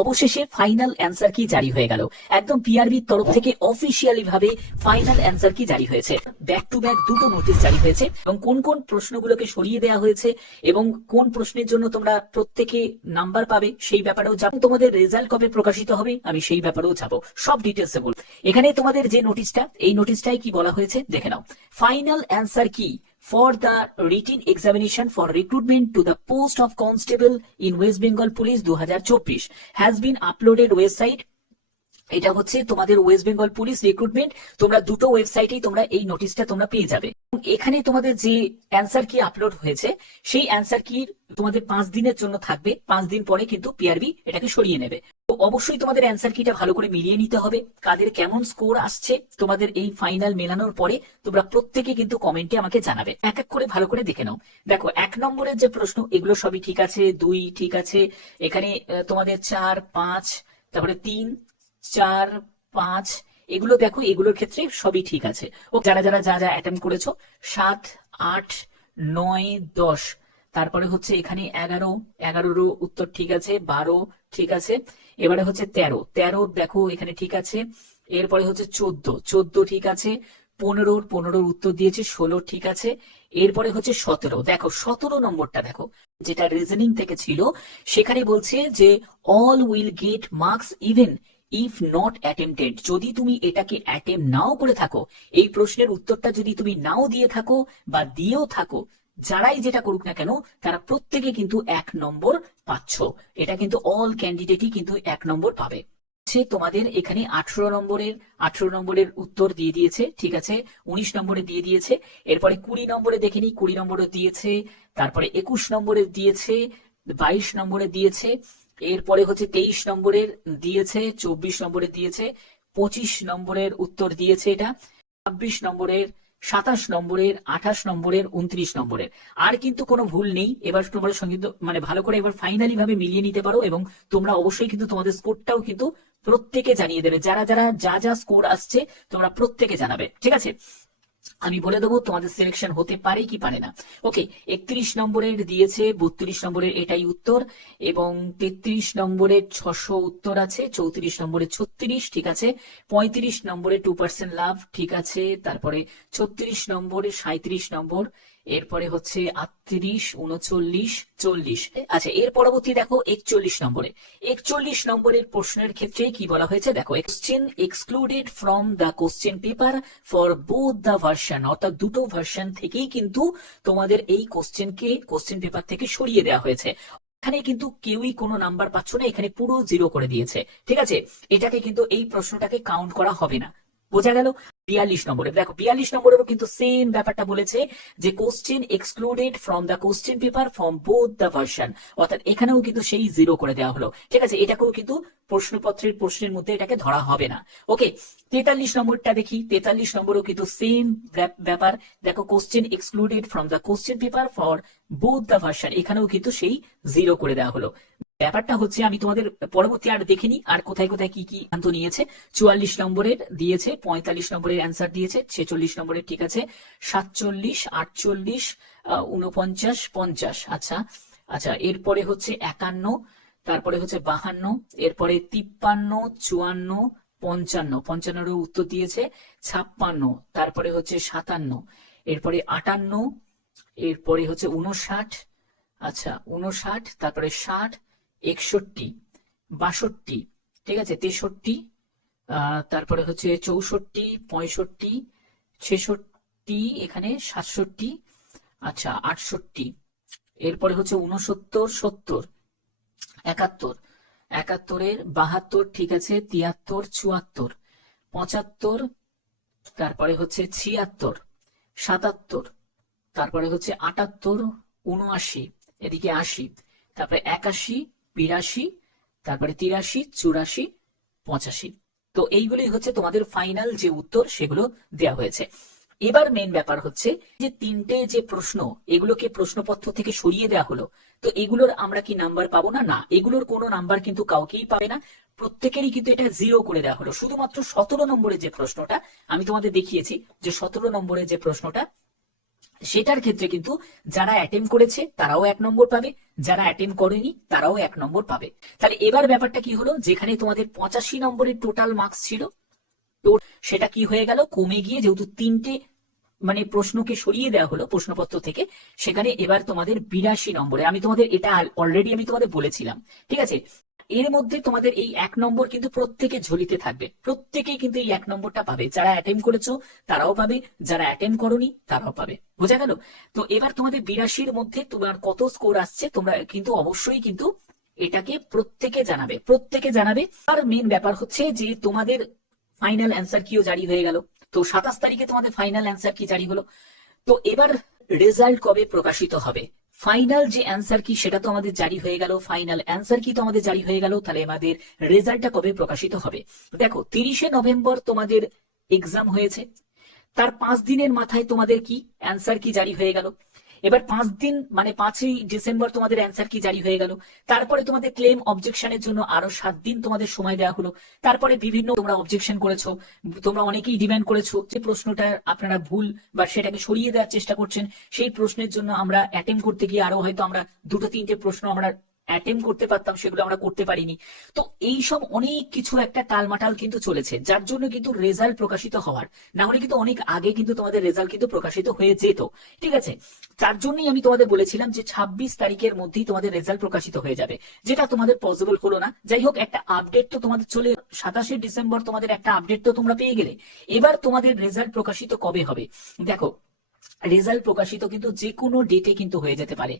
অবশেষে final answer কি জারি হয়ে গেল। একদম পিআরবির তরফ থেকে অফিসিয়ালি ভাবে ফাইনাল অ্যান্সার কি জারি হয়েছে। ব্যাক টু ব্যাক দুটো নোটিশ জারি হয়েছে এবং কোন কোন প্রশ্নগুলোকে সরিয়ে দেওয়া হয়েছে এবং কোন প্রশ্নের জন্য তোমরা প্রত্যেকে নাম্বার পাবে সেই ব্যাপারেও যাবো। তোমাদের রেজাল্ট কবে প্রকাশিত হবে আমি সেই ব্যাপারেও যাবো, সব ডিটেলসে বলবো। এখানে তোমাদের যে নোটিশটা, এই নোটিশটাই কি বলা হয়েছে দেখে নাও। ফাইনাল অ্যান্সার কি for the written examination for recruitment to the post of constable in West Bengal Police 2024 has been uploaded website। এটা হচ্ছে তোমাদের ওয়েস্ট বেঙ্গল পুলিশ রিক্রুটমেন্ট, তোমরা দুটো ওয়েবসাইটেই তোমরা এই নোটিশটা তোমরা পেয়ে যাবে। এখানে তোমাদের যে অ্যান্সার কি আপলোড হয়েছে সেই অ্যান্সার কি তোমাদের 5 দিনের জন্য থাকবে, 5 দিন পরে কিন্তু পিআরবি এটাকে সরিয়ে নেবে। তো অবশ্যই তোমাদের অ্যান্সার কিটা ভালো করে মিলিয়ে নিতে হবে, কাদের কেমন স্কোর আসছে তোমাদের এই ফাইনাল মেলানোর পরে তোমরা প্রত্যেকে কিন্তু কমেন্টে আমাকে জানাবে। এক এক করে ভালো করে দেখে নাও। দেখো 1 নম্বরের যে প্রশ্ন এগুলো সবই ঠিক আছে, 2 ঠিক আছে, এখানে তোমাদের 4, 5, তারপরে 3, 4, 5 এগুলো দেখো, এগুলোর ক্ষেত্রে সবই ঠিক আছে। ও যারা যারা যা যা অ্যাটেম্প করেছো 7, 8, 9, 10, তারপরে হচ্ছে এখানে 11 উত্তর ঠিক আছে, 12 ঠিক আছে, এবারে হচ্ছে 13 দেখো এখানে ঠিক আছে, এরপরে হচ্ছে 14 ঠিক আছে, 15 উত্তর দিয়েছে, 16 ঠিক আছে, এরপরে হচ্ছে 17 দেখো 17 নম্বরটা দেখো যেটা রিজনিং থেকে ছিল, সেখানে বলছে যে all will get marks even if not attempted. যদি তুমি এটাকে অ্যাটেম্প নাও করে থাকো, এই প্রশ্নের উত্তরটা যদি তুমি নাও দিয়ে থাকো বা দিয়েও থাকো, যারাই যেটা করুক না কেন তারা প্রত্যেকে কিন্তু 1 নম্বর পাচ্ছ। এটা কিন্তু অল ক্যান্ডিডেটই কিন্তু 1 নম্বর পাবে। তোমাদের এখানে 18 নম্বরের উত্তর দিয়ে দিয়েছে, ঠিক আছে, 19 নম্বরে দিয়ে দিয়েছে, এরপরে 20 নম্বরে দেখে নি, 20 নম্বরে দিয়েছে, তারপরে 21 নম্বরে দিয়েছে, 22 নম্বরে দিয়েছে, এরপরে হচ্ছে 23 নম্বরের দিয়েছে, 24 নম্বরে দিয়েছে, 25 নম্বরের উত্তর দিয়েছে এটা, 26 নম্বরের, 27 নম্বরের, 28 নম্বরের, 29 নম্বরের। আর কিন্তু কোনো ভুল নেই। এবার তোমরা সঙ্গে মানে ভালো করে এবার ফাইনালি ভাবে মিলিয়ে নিতে পারো এবং তোমরা অবশ্যই কিন্তু তোমাদের স্কোরটাও কিন্তু প্রত্যেকে জানিয়ে দেবে। যারা যারা যা যা স্কোর আসছে তোমরা প্রত্যেকে জানাবে, ঠিক আছে। আমি বলে দেবো তোমাদের সিলেকশন হতে পারে কি পারে না। ওকে, 31 নম্বরের দিয়েছে, 32 নম্বরের এটাই উত্তর, এবং 33 নম্বরের 600 উত্তর আছে, 34 নম্বরে 36 ঠিক আছে, 35 নম্বরে 2% লাভ ঠিক আছে, তারপরে 36 নম্বরে 37 নম্বর, এরপরে হচ্ছে 38, 39, 40। আচ্ছা, এর পরবর্তী দেখো 41 নম্বরে। 41 নম্বরের প্রশ্নের ক্ষেত্রে কি বলা হয়েছে দেখো, question excluded from the question paper for both the version, অর্থাৎ দুটো ভার্সন থেকেই কিন্তু তোমাদের এই কোশ্চেন পেপার থেকে সরিয়ে দেওয়া হয়েছে। এখানে কিন্তু কেউই কোনো নাম্বার পাচ্ছ না, এখানে পুরো 0 করে দিয়েছে, ঠিক আছে। এটাকে কিন্তু এই প্রশ্নটাকে কাউন্ট করা হবে না, বোঝা গেল। 42 নম্বরে দেখো, 42 নম্বরেরও কিন্তু সেম ব্যাপারটা বলেছে যে question excluded from the question paper from both the version, অর্থাৎ এখানেও কিন্তু সেই 0 করে দেওয়া হলো, ঠিক আছে। এটাকেও কিন্তু প্রশ্নপত্রের প্রশ্নের মধ্যে এটাকে ধরা হবে না। ওকে, 43 নম্বরটা দেখি, 43 নম্বরও কিন্তু সেম ব্যাপার। দেখো, question excluded from the question paper for both the version, এখানেও কিন্তু সেই 0 করে দেওয়া হলো। ব্যাপারটা হচ্ছে আমি তোমাদের পরবর্তী আর দেখিনি আর কোথায় কোথায় কি কি সিদ্ধান্ত নিয়েছে। 44 নম্বরের দিয়েছে, 45 নম্বরের অ্যান্সার দিয়েছে, 46 নম্বরের ঠিক আছে, 47, 48, 49, 50। আচ্ছা আচ্ছা, এরপরে হচ্ছে 51, তারপরে হচ্ছে 52, এরপরে 53, 54, 55, 55 উত্তর দিয়েছে, 56, তারপরে হচ্ছে 57, এরপরে 58, এরপরে হচ্ছে 59, আচ্ছা 59, তারপরে 60, 61, 62, ঠিক আছে, 63, তারপরে হচ্ছে 64, 65, 66, এখানে 67, আচ্ছা 68, এরপরে হচ্ছে 69, 70, 71, 71-এর 72 ঠিক আছে, 73, 74, 75, তারপরে হচ্ছে 76, 77, তারপরে হচ্ছে 78, 79, এদিকে 80, তারপরে 81, 82, তারপরে 83, 84, 85। তো এইগুলোই হচ্ছে তোমাদের ফাইনাল যে উত্তর সেগুলো দেওয়া হয়েছে। এবার মেন ব্যাপার হচ্ছে যে 3টে যে প্রশ্ন এগুলোকে প্রশ্নপত্র থেকে সরিয়ে দেওয়া হলো, তো এগুলোর আমরা কি নাম্বার পাবো না? না, এগুলোর কোনো নাম্বার কিন্তু কাউকেই পাবে না, প্রত্যেকেরই কিন্তু এটা 0 করে দেওয়া হলো। শুধুমাত্র 17 নম্বরের যে প্রশ্নটা আমি তোমাদের দেখিয়েছি, যে 17 নম্বরের যে প্রশ্নটা সেটার ক্ষেত্রে কিন্তু যারা অ্যাটেম্প করেছে তারাও 1 নম্বর পাবে, যারা অ্যাটেম্প করেনি তারাও 1 নম্বর পাবে। তাহলে এবার ব্যাপারটা কি হলো, যেখানে তোমাদের 85 নম্বরের টোটাল মার্কস ছিল, তো সেটা কি হয়ে গেল, কমে গিয়ে যেহেতু 3টে মানে প্রশ্নকে সরিয়ে দেওয়া হলো প্রশ্নপত্র থেকে, সেখানে এবার তোমাদের 82 নম্বরে, আমি তোমাদের এটা অলরেডি আমি তোমাদের বলেছিলাম, ঠিক আছে। এর মধ্যে তোমাদের এই 1 নম্বর কিন্তু প্রত্যেকে ঝুলিতে থাকবে, প্রত্যেকেই কিন্তু এই 1 নম্বরটা পাবে, যারা অ্যাটেম্প করেছো তারাও পাবে, যারা অ্যাটেম্প করোনি তারাও পাবে, বোঝা গেল। তো এবার তোমাদের 82-র মধ্যে তোমার কত স্কোর আসছে তোমরা কিন্তু অবশ্যই কিন্তু এটাকে প্রত্যেকে জানাবে, প্রত্যেকে জানাবে। আর মেন ব্যাপার হচ্ছে যে তোমাদের ফাইনাল অ্যান্সার কিও জারি হয়ে গেল। তো 27 তারিখে তোমাদের ফাইনাল অ্যান্সার কি জারি হলো। তো এবার রেজাল্ট কবে প্রকাশিত হবে, ফাইনাল যে অ্যান্সার কি সেটা তো আমাদের জারি হয়ে গেল, ফাইনাল অ্যান্সার কি তো আমাদের জারি হয়ে গেল, তাহলে আমাদের রেজাল্টটা কবে প্রকাশিত হবে। দেখো 30শে নভেম্বর তোমাদের এক্সাম হয়েছে, তার 5 দিনের মাথায় তোমাদের কি অ্যান্সার কি জারি হয়ে গেল। এবার 5 দিন মানে 5ই ডিসেম্বর তোমাদের অ্যান্সার কি জারি হয়ে গেল। তারপরে তোমাদের ক্লেম অবজেকশনের জন্য আরো 7 দিন তোমাদের সময় দেওয়া হলো। তারপরে বিভিন্ন তোমরা অবজেকশন করেছো, তোমরা অনেকেই ডিমান্ড করেছো যে প্রশ্নটা আপনারা ভুল বা সেটাকে সরিয়ে দেওয়ার চেষ্টা করছেন, সেই প্রশ্নের জন্য আমরা অ্যাটেম্প করতে গিয়ে আরো হয়তো আমরা 2-3টে প্রশ্ন আমরা অ্যাটেম্প করতে পারতাম, সেগুলো আমরা করতে পারিনি। তো এইসব অনেক কিছু একটা টালমাটাল কিন্তু চলেছে, যার জন্য কিন্তু রেজাল্ট প্রকাশিত হওয়ার, না হলে কিন্তু অনেক আগে কিন্তু তোমাদের রেজাল্ট কিন্তু প্রকাশিত হয়ে যেত, ঠিক আছে। তার জন্যই আমি তোমাদের বলেছিলাম যে 26 তারিখের মধ্যেই তোমাদের রেজাল্ট প্রকাশিত হয়ে যাবে, যেটা তোমাদের পসিবল হলো না। যাই হোক, একটা আপডেট তো তোমাদের চলে, 27শে ডিসেম্বর তোমাদের একটা আপডেট তো তোমরা পেয়ে গেলে। এবার তোমাদের রেজাল্ট প্রকাশিত কবে হবে, দেখো রেজাল্ট প্রকাশিত কিন্তু যে কোনো ডেটে কিন্তু হয়ে যেতে পারে।